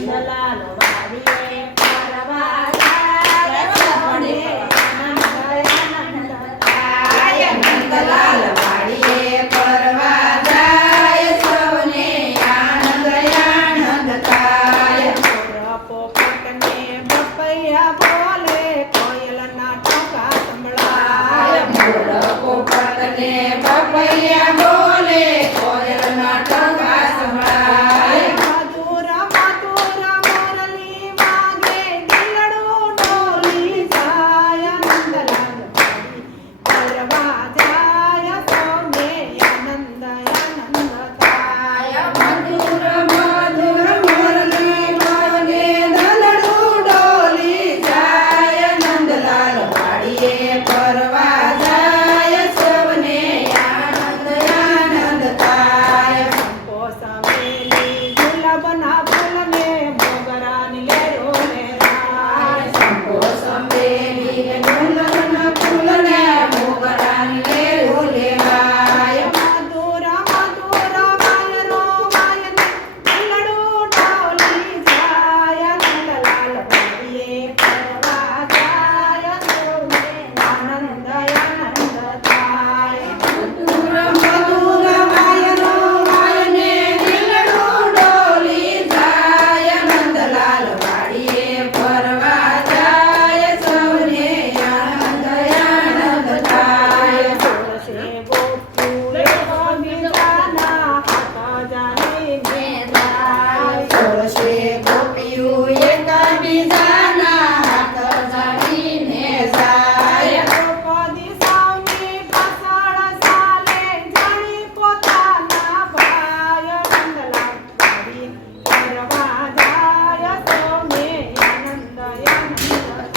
નંદલાલ વાડીએ ફરવા જાય સૌને આનંદ આનંદ થાય. નંદલાલ વાડીએ ફરવા જાય સૌને આનંદ આનંદ થાય. પોપટને બપૈયા બોલે કોયલના ટોકા સંભળાય. પોપટને બપૈયા બોલે કોયલના ટોકા સંભળાય. મધુર મધુર મોરલી વાગે દિલડું ડોલી જાય. નંદલાલ વાડી ફરવા જાય સૌને આનંદ આનંદ થાય. મધુર મધુર મોરલી વાગે દલડું ડોલી જાય. નંદલાલ વાડીએ ફરવા જાય સૌને આનંદ આનંદ થાય. પોસમેલી ગુલાબના ફૂલને મોગરાની લેરો લેરાય. સંબેલી ગુલાબના ફૂલને મોગરાની લેરો લેવાય. મધુર મધુર વાયરો વાયને દિલડું ડોલી જાય. નંદલાલ વાડીએ ફરવા જાય સૌને આનંદ આનંદ થાય. મધુર મધુર વાયરો વાયને દિલડું ડોલી જાય. નંદલાલ વાડીએ ફરવા જાય સૌને આનંદ આનંદ થાય. સોરસે ગોપુરે ગોવિંદાના હાથ જાણીને જાય. સોળસે ગોપીઓ એકબીજાના હાથ જાણીને જાય. દ્રૌપદી સામે પાછળ ચાલે જાણી પોતાના ભાઈ. નંદલાલ વાડીએ ફરવા જાય સૌને આનંદ આનંદ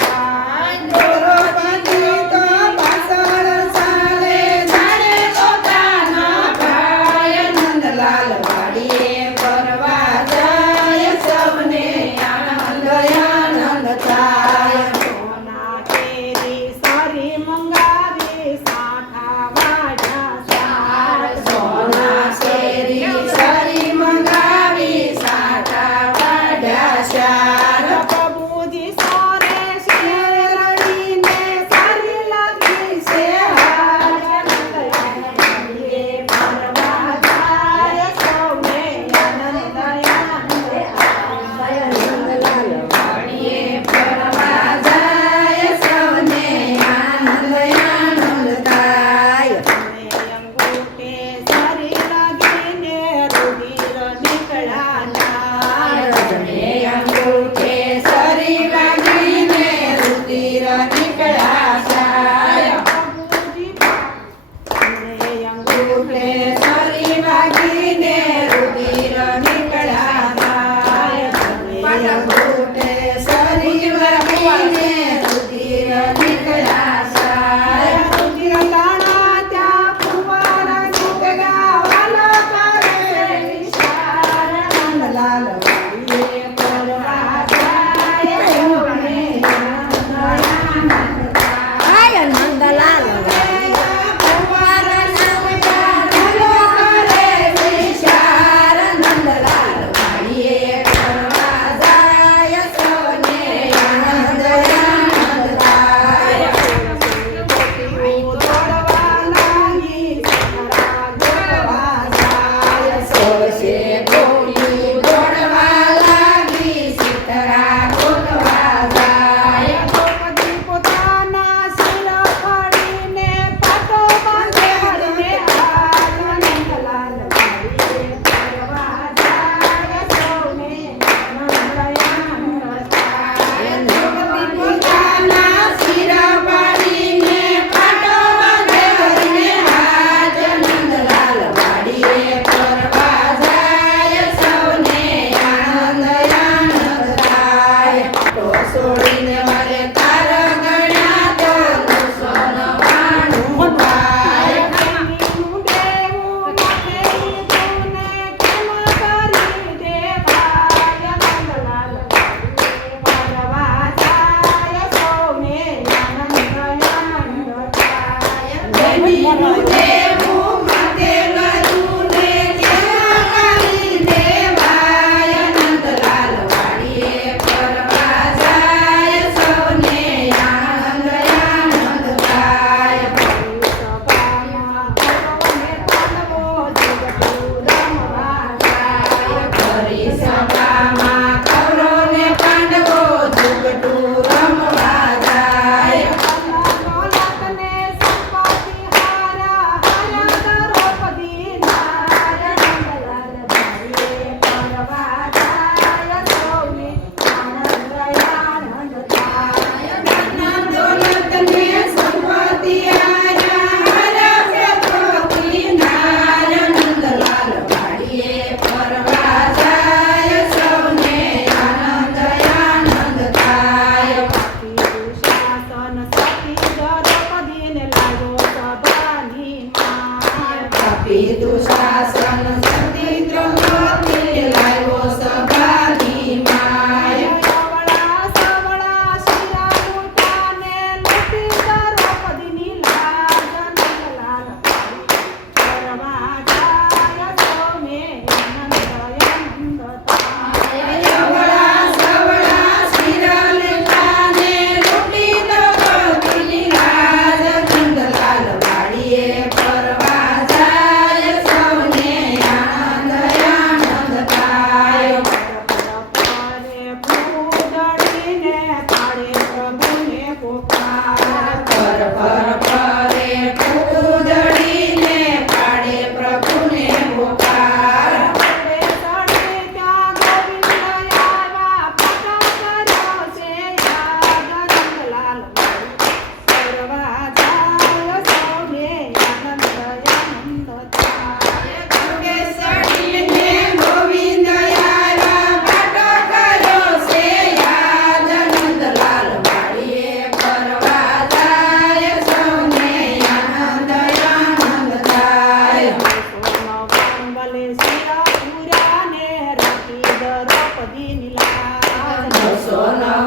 થાય. દ્રૌપદી તો પાછળ ચાલે જાણે પોતાના ભાઈ. નંદલાલ વાડીએ ફરવા જાય સૌને આનંદ આનંદ થાય. સોના કેરી સારી મંગાવી સાઠા વાળા સાર. સોના શેરી સરી મંગાવી સાટા વાઢ્યા શાર. પ્રભુજી સોરે શેરડીને સારી લાગી છે હાર. નંદલાલ વાડીએ ફરવા જાય સૌને આનંદ આનંદ થાય. નંદલાલ વાડીએ ફરવા જાય સૌને આનંદ આનંદ થાય. અંગૂઠે સારી લાગીને રુધિર નીકળ્યા નાર. રજને અંગૂઠે સરી વાગીને રુધિર નીકળ્યા શાય. અંગૂઠે સરી વાગીને રુધિર નીકળ્યા થાય. અંગૂઠે સરી વાગીને રુધિર નીકળ્યા શાય. નંદલાલ વાડીએ ફરવા જાય સૌને આનંદ આનંદ થાય. નંદલાલ વાડીએ ફરવા જાય વિચાર. નંદલાલ વાડીએ ફરવા જાય સૌને આનંદ આનંદ થાય. સોળસે ગોપીઓ દોડવા દ્રૌપદીની લાજ નવસો નવ